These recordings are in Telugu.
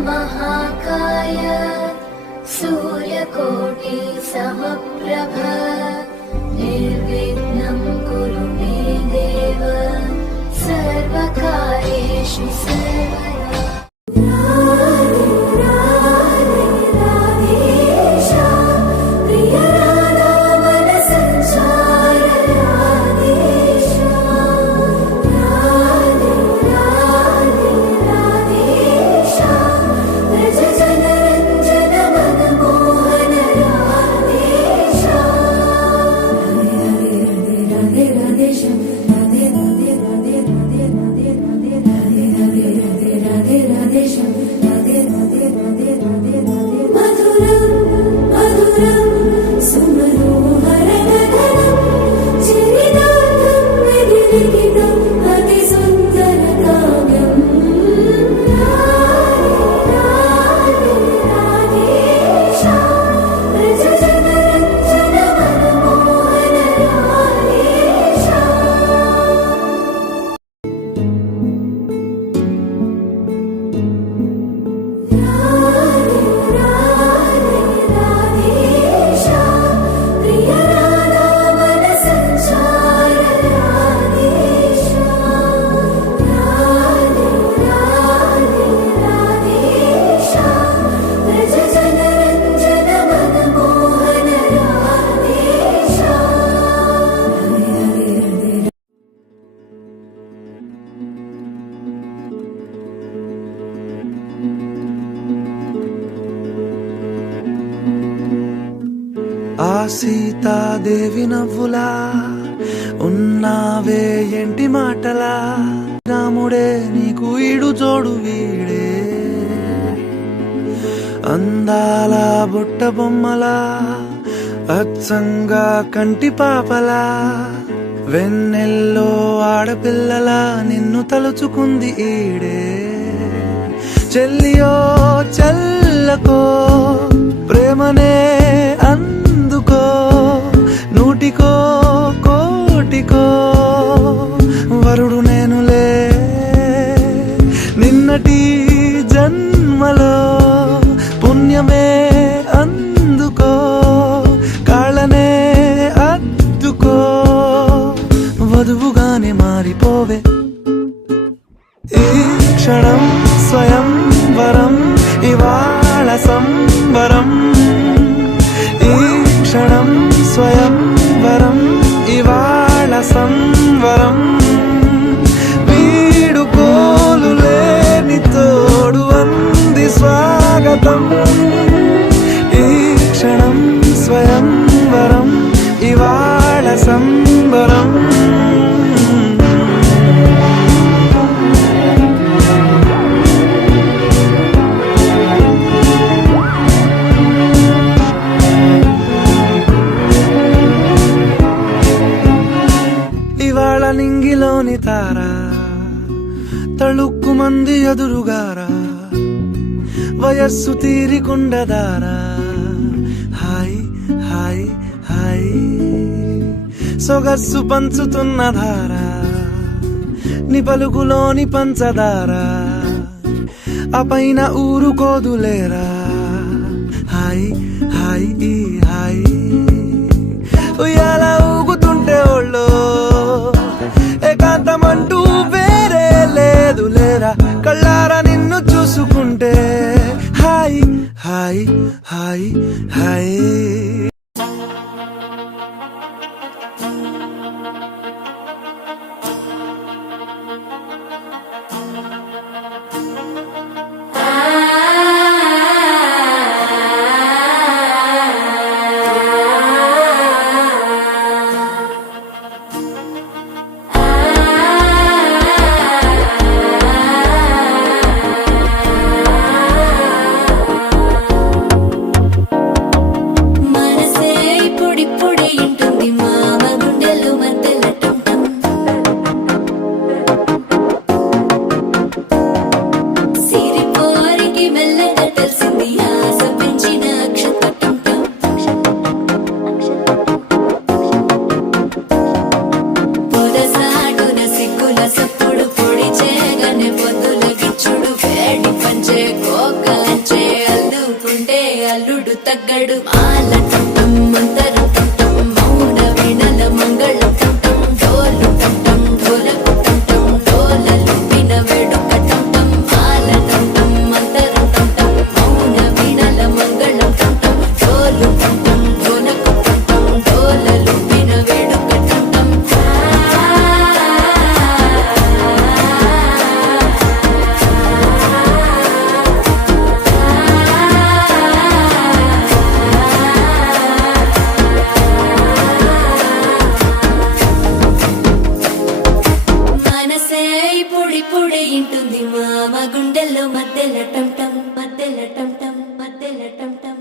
महाकाय सूर्यकोटि समप्रभ निर्विघ्नं कुरु मे देव सर्वकार्येषु सर्वदा। ఆ సీతాదేవి నవ్వులా ఉన్నావే ఎంటి మాటలా రాముడే నీకు ఈడు జోడు వీడే అందాల బుట్ట బొమ్మలా అచ్చంగా కంటి పాపలా వెన్నెల్లో ఆడపిల్లలా నిన్ను తలుచుకుంది ఈడే చెల్లియో చల్లకో ప్రేమనే అందుకో నూటికో కోటికో వరుడు నేనులే నిన్నటి జన్మలో పుణ్యమే అందుకో కాళ్ళనే అద్దుకో వధువుగానే మారిపోవే ఈ క్షణం స్వయం వరం ఇవాళ సంబరం ఈ క్షణం స్వయం వరం ఇవాళ సంవరం వీడుకోలు లేని తోడు అంది స్వాగతం ఈ క్షణం స్వయం వరం ఇవాళ సంబరం నింగిలోని తారా తళుక్కు మంది ఎదురుగారా వయస్సు తీరికుండదారా హాయ్ హాయ్ హాయ్ సొగస్సు పంచుతున్న ధారా ని పలుకులోని పంచదారా ఆ పైన ఊరుకోదులేరా హాయ్ హాయ్ ఈ హాయ్ ఉయ్యాల ఊగుతుంటే ఒళ్ళో ఏకాంతమంటూ వేరే లేదు లేరా కళ్ళారా నిన్ను చూసుకుంటే హాయ్ హాయ్ హాయ్ హాయ్ తగ్గడు మాల టం మంతరం టం మౌన వీణల మంగళం టం డోలు టం ఢోలకు టం డోలలు విన వేడుక టం మాల టం మంతరం టం మౌన వీణల మంగళం టం డోలు టం ఢోలకు టం డోలలు విన వేడుక టం మనసే పొడి పొడి ఇంటుంది మామ గుండెల్లో మధ్యల టం టం మధ్యల టం టం మధ్యల టం టం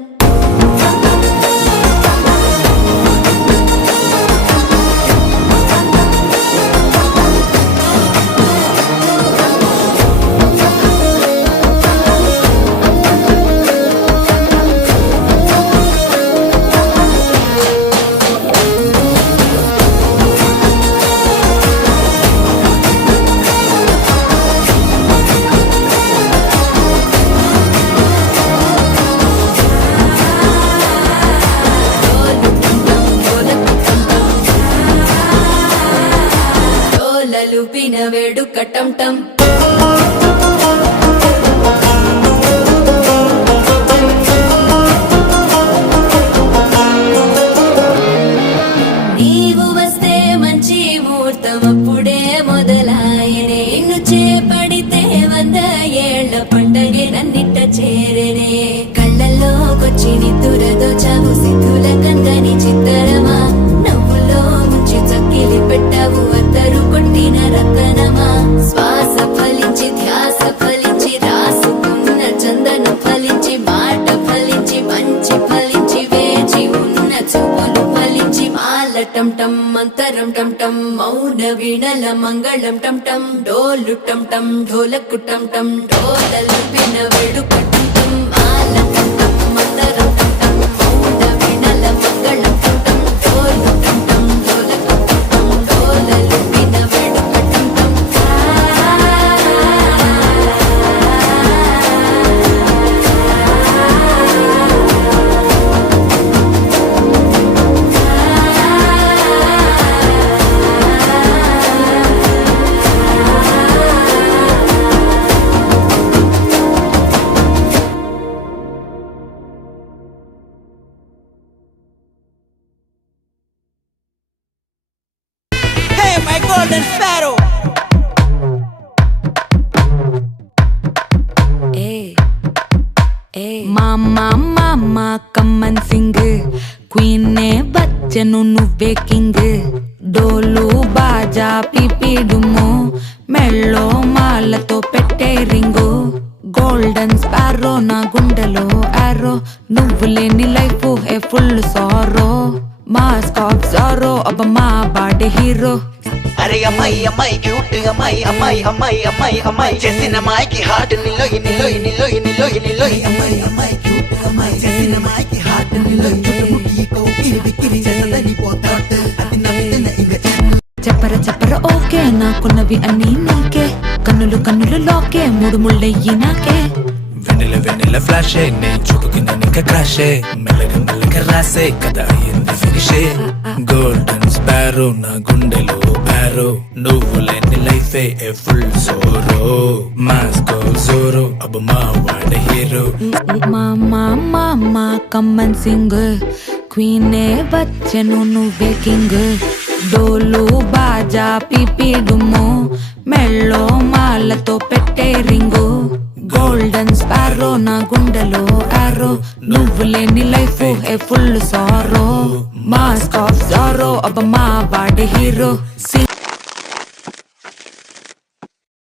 డోలలు పిన వేడుక టం టం నీవు వస్తే మంచి ముహూర్తం అప్పుడే మొదలాయనే నిన్ను చేపడితే 100 ఏళ్ల పండగే నన్నిట్ట చేరనే కళ్ళల్లోకొచ్చి నిద్దురదో చావు సిద్ధుల కందని చిత్తరమా నవ్వులో ముంచి చక్కిలి పెట్టావు అద్దరు కొట్టిన రతనమా శ్వాస ఫలించి ధ్యాస ఫలించి రాసుకున్న చందనం ఫలించి మాట ఫలించి మంచి ఫలించి వేచి ఉన్న చూపులు ఫలించి మాల టం టం మంతరం టం టం మౌన వీణల మంగళం టం టం డోలు టం టం ఢోలకు టం టం డోలలు విన వేడుక టం టం మాల టం టం మంతరం టం టం మౌన వీణల మంగళం టం టం డోలు టం టం ఢోలకు టం టం డోలలు విన వేడుక టం టం Hey, my golden sparrow. మామా మామా కమ్మన్ సింగ్ క్వీనే బచ్చను నువ్వే కింగ్ డోలు బాజా పిపిడుము మెళ్ళో మాలతో పెట్టే రింగు గోల్డెన్ స్పారో నా గుండెలో ఆరో నువ్వు లేని life A full sorrow mask of sorrow అబ్బ మా బాడీ హీరో అరే అమ్మాయి అమ్మాయి క్యూట్ అమ్మాయి అమ్మాయి అమ్మాయి అమ్మాయి అమ్మాయి చేసిన అమ్మాయికి హార్ట్ నిలోయి నిలోయి నిలోయి నిలోయి నిలోయి అమ్మాయి అమ్మాయి క్యూట్ అమ్మాయి చేసిన అమ్మాయికి హార్ట్ నిలోయి చుట్టుముట్టి కోకిలి బిక్కిరి చేసదని పోతాట్ అది నవ్వుతున్న ఇంగ చెప్పర చెప్పర ఓకే నాకున్నవి అన్నీ నీకే కన్నులు కన్నులు లోకే మూడు ముళ్ళయ్యి నాకే వెన్నెల వెన్నెల ఫ్లాషే నే చూపుకిన నిక క్రాషే మెల్లగా మెల్లగా రాసే కదా అయ్యింది ఫినిషే గోల్డెన్ స్పారో నా గుండెలో ఆరో నువ్వు లేని లైఫే ఏ ఫుల్ జోరో మాస్కో జోరో అబ్బ మా వాడ హీరో మామా మామా కమ్మన్ సింగ్ క్వీనే బచ్చను నువ్వే కింగ్ డోలు బాజా పిపిడుము మెళ్ళో మాలతో పెట్టే రింగు గోల్డెన్ స్పారో నా గుండెలో ఆరో నువ్వు లేని life A full sorrow mask of sorrow అబ్బ మా బాడీ హీరో